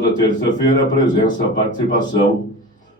toda terça-feira, a participação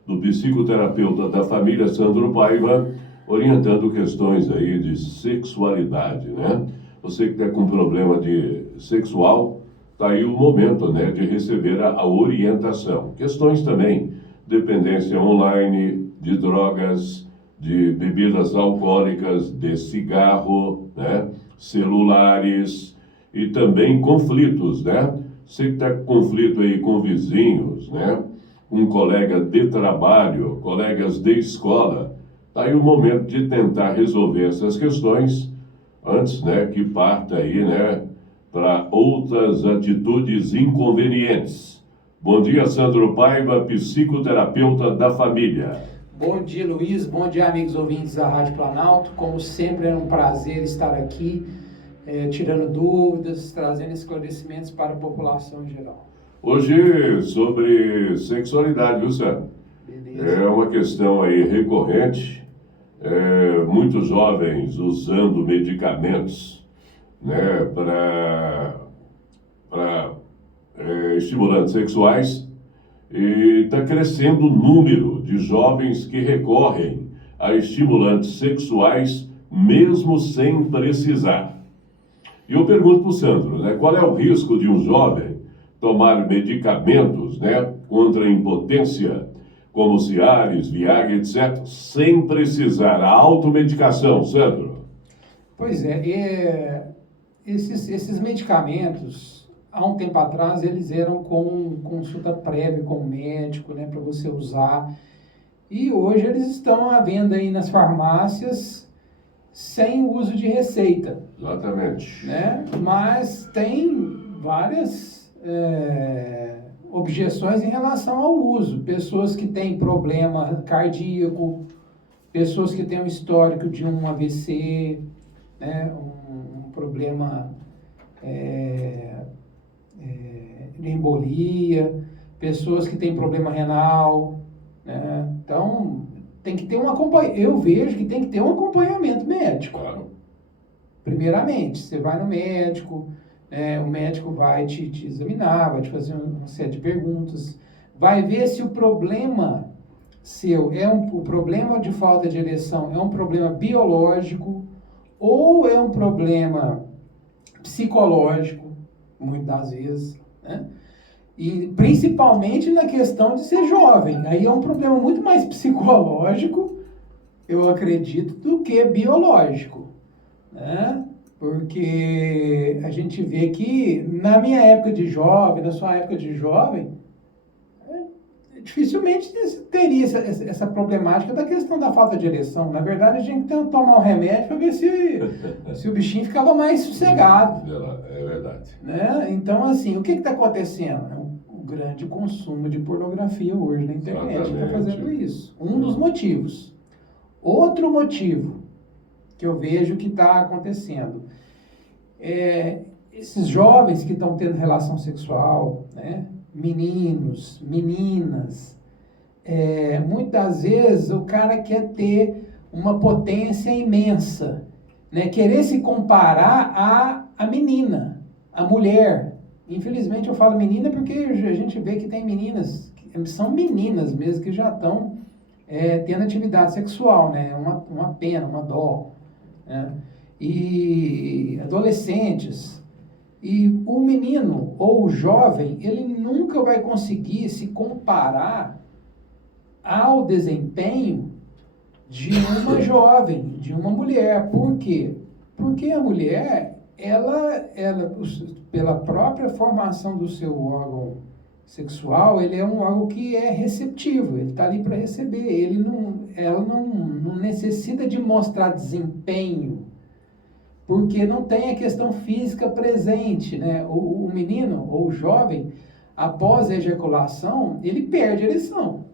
do psicoterapeuta da família, Sandro Paiva, orientando questões aí de sexualidade, né? Você que está com problema de sexual, está aí o momento, né, de receber a orientação. Questões também, dependência online, de drogas, de bebidas alcoólicas, de cigarro, né, celulares e também conflitos, né? Você que está com conflito aí com vizinhos, né? Um colega de trabalho, colegas de escola, está aí o momento de tentar resolver essas questões antes, né, que parta aí, né, para outras atitudes inconvenientes. Bom dia, Sandro Paiva, psicoterapeuta da família. Bom dia, Luiz. Bom dia, amigos ouvintes da Rádio Planalto. Como sempre, é um prazer estar aqui, tirando dúvidas, trazendo esclarecimentos para a população em geral. Hoje, sobre sexualidade, viu, Sandro? Beleza. É uma questão aí recorrente. Muitos jovens usando medicamentos, né, para estimulantes sexuais, e está crescendo o número de jovens que recorrem a estimulantes sexuais mesmo sem precisar. E eu pergunto para o Sandro, né, qual é o risco de um jovem tomar medicamentos, né, contra a impotência, como Cialis, Viagra, etc., sem precisar, a automedicação, Sandro? Pois esses medicamentos, há um tempo atrás, eles eram com consulta prévia com o médico, né, para você usar. E hoje eles estão à venda aí nas farmácias sem uso de receita. Exatamente. Né? Mas tem várias objeções em relação ao uso. Pessoas que têm problema cardíaco, pessoas que têm um histórico de um AVC, né? um problema de embolia, pessoas que têm problema renal, né? Então, tem que ter eu vejo que tem que ter um acompanhamento médico. Claro. Primeiramente, você vai no médico, o médico vai te examinar, vai te fazer uma série de perguntas, vai ver se o problema seu o problema de falta de ereção é um problema biológico ou é um problema psicológico, muitas das vezes, né? E principalmente na questão de ser jovem. Aí é um problema muito mais psicológico, eu acredito, do que biológico, né? Porque a gente vê que na minha época de jovem, na sua época de jovem, dificilmente teria essa problemática da questão da falta de ereção. Na verdade, a gente tem que tomar um remédio para ver se o bichinho ficava mais sossegado. É verdade. Né? Então, assim, o que está acontecendo? O grande consumo de pornografia hoje na internet está fazendo isso. Um dos motivos. Outro motivo que eu vejo que está acontecendo esses jovens que estão tendo relação sexual, né? Meninos, meninas, muitas vezes o cara quer ter uma potência imensa, né? Querer se comparar à menina, à mulher. Infelizmente eu falo menina porque a gente vê que tem meninas, são meninas mesmo, que já estão tendo atividade sexual, né? Uma pena, uma dó, né? E adolescentes. E o menino ou o jovem, ele nunca vai conseguir se comparar ao desempenho de uma jovem, de uma mulher. Por quê? Porque a mulher, ela pela própria formação do seu órgão sexual, ele é um órgão que é receptivo, ele está ali para receber, ela não necessita de mostrar desempenho, porque não tem a questão física presente, né? O menino ou o jovem, após a ejaculação, ele perde a ereção,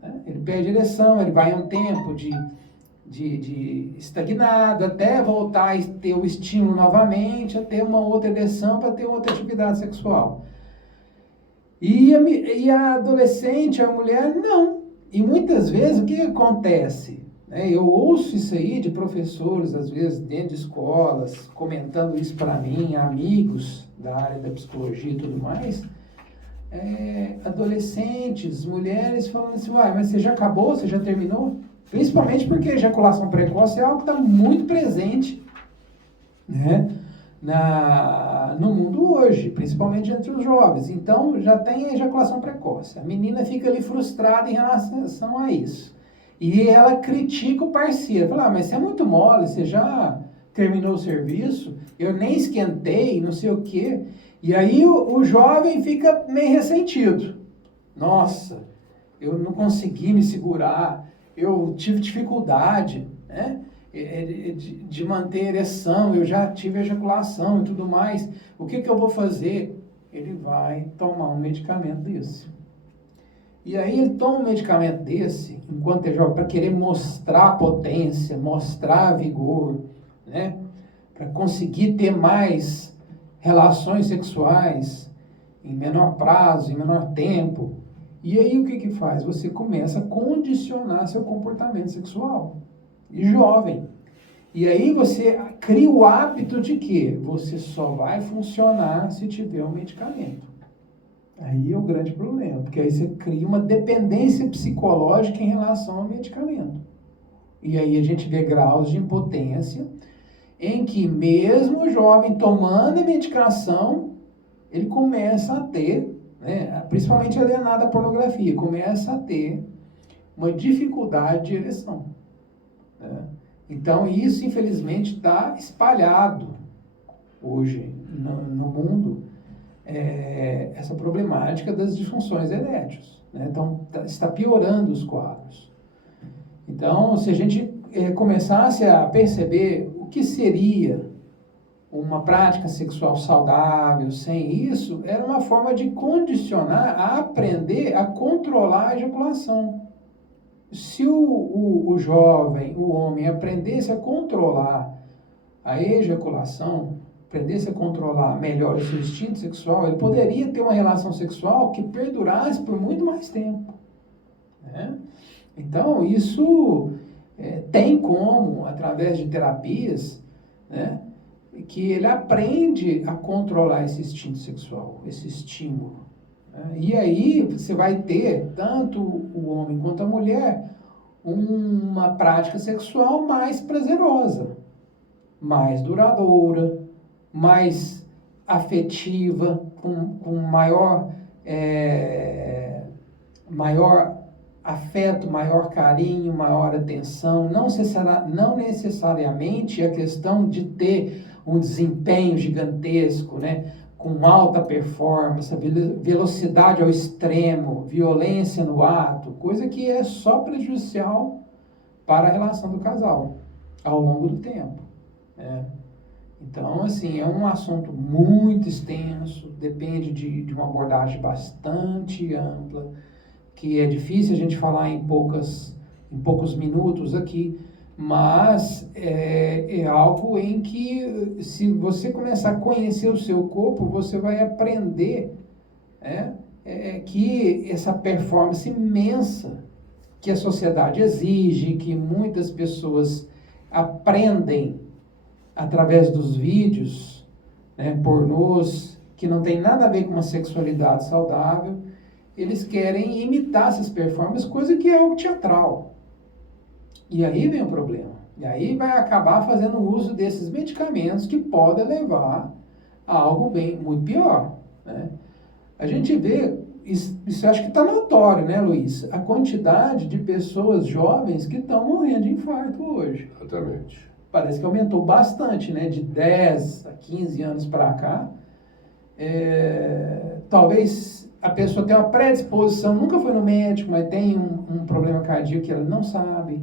né? Ele perde a ereção, ele vai um tempo de estagnado, até voltar a ter o estímulo novamente, a ter uma outra ereção para ter outra atividade sexual. E a adolescente, a mulher, não. E muitas vezes, o que acontece? Eu ouço isso aí de professores, às vezes, dentro de escolas, comentando isso para mim, amigos da área da psicologia e tudo mais. adolescentes, mulheres falando assim, uai, mas você já acabou, você já terminou? Principalmente porque a ejaculação precoce é algo que está muito presente, né, no mundo hoje, principalmente entre os jovens. Então, já tem a ejaculação precoce. A menina fica ali frustrada em relação a isso. E ela critica o parceiro. Fala, mas você é muito mole, você já terminou o serviço, eu nem esquentei, não sei o quê. E aí o jovem fica meio ressentido. Nossa, eu não consegui me segurar, eu tive dificuldade, né, de manter a ereção, eu já tive ejaculação e tudo mais. O que eu vou fazer? Ele vai tomar um medicamento desse. E aí ele toma um medicamento desse, enquanto é jovem, para querer mostrar potência, mostrar vigor, né, para conseguir ter mais relações sexuais em menor prazo, em menor tempo. E aí o que faz? Você começa a condicionar seu comportamento sexual. E jovem. E aí você cria o hábito de que você só vai funcionar se tiver um medicamento. Aí é o grande problema, porque aí você cria uma dependência psicológica em relação ao medicamento. E aí a gente vê graus de impotência em que mesmo o jovem tomando a medicação, ele começa a ter, né, principalmente alienado à pornografia, começa a ter uma dificuldade de ereção. Né? Então isso infelizmente está espalhado hoje no mundo, essa problemática das disfunções eréteis. Né? Então está piorando os quadros. Então se a gente começasse a perceber o que seria uma prática sexual saudável sem isso, era uma forma de condicionar, a aprender a controlar a ejaculação. Se o jovem, o homem, aprendesse a controlar a ejaculação, aprendesse a controlar melhor o seu instinto sexual, ele poderia ter uma relação sexual que perdurasse por muito mais tempo. Né? Então, isso tem como, através de terapias, né, que ele aprende a controlar esse instinto sexual, esse estímulo. E aí você vai ter, tanto o homem quanto a mulher, uma prática sexual mais prazerosa, mais duradoura, mais afetiva, com maior afeto, maior carinho, maior atenção. Não necessariamente a questão de ter um desempenho gigantesco, né? Com alta performance, velocidade ao extremo, violência no ato, coisa que é só prejudicial para a relação do casal ao longo do tempo. Né? Então, assim, é um assunto muito extenso, depende de uma abordagem bastante ampla, que é difícil a gente falar em poucos minutos aqui, mas é algo em que, se você começar a conhecer o seu corpo, você vai aprender que essa performance imensa que a sociedade exige, que muitas pessoas aprendem através dos vídeos, né, pornôs, que não tem nada a ver com uma sexualidade saudável, eles querem imitar essas performances, coisa que é algo teatral. E aí vem o problema. E aí vai acabar fazendo uso desses medicamentos que podem levar a algo muito pior. Né? A gente vê, isso acho que está notório, né, Luiz? A quantidade de pessoas jovens que estão morrendo de infarto hoje. Exatamente. Parece que aumentou bastante, né? De 10 a 15 anos para cá. Talvez a pessoa tenha uma predisposição, nunca foi no médico, mas tem um problema cardíaco que ela não sabe.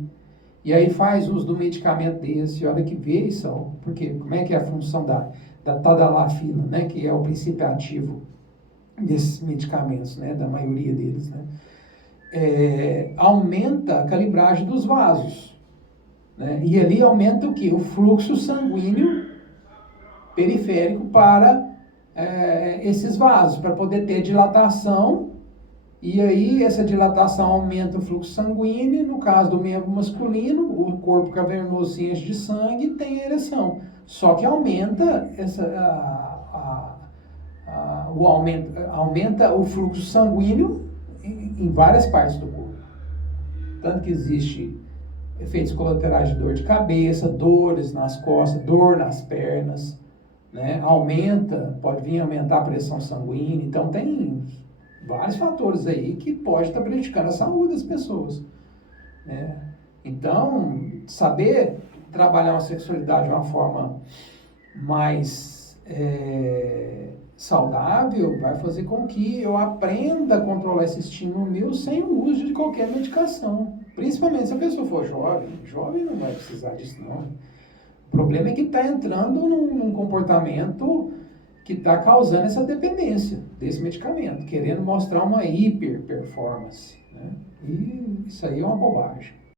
E aí faz uso do medicamento desse, olha que vê isso, porque como é que é a função da tadalafila, né, que é o princípio ativo desses medicamentos, né, da maioria deles, né, aumenta a calibragem dos vasos, né, e ali aumenta o quê? O fluxo sanguíneo periférico para esses vasos, para poder ter dilatação. E aí essa dilatação aumenta o fluxo sanguíneo, no caso do membro masculino, o corpo cavernoso se enche de sangue e tem ereção. Só que aumenta aumenta o fluxo sanguíneo em várias partes do corpo. Tanto que existe efeitos colaterais de dor de cabeça, dores nas costas, dor nas pernas, né? Pode vir aumentar a pressão sanguínea. Então tem vários fatores aí que pode estar prejudicando a saúde das pessoas, né? Então, saber trabalhar uma sexualidade de uma forma mais saudável vai fazer com que eu aprenda a controlar esse estímulo meu sem o uso de qualquer medicação. Principalmente se a pessoa for jovem. Jovem não vai precisar disso, não. O problema é que está entrando num comportamento que está causando essa dependência desse medicamento, querendo mostrar uma hiper performance, né? E isso aí é uma bobagem.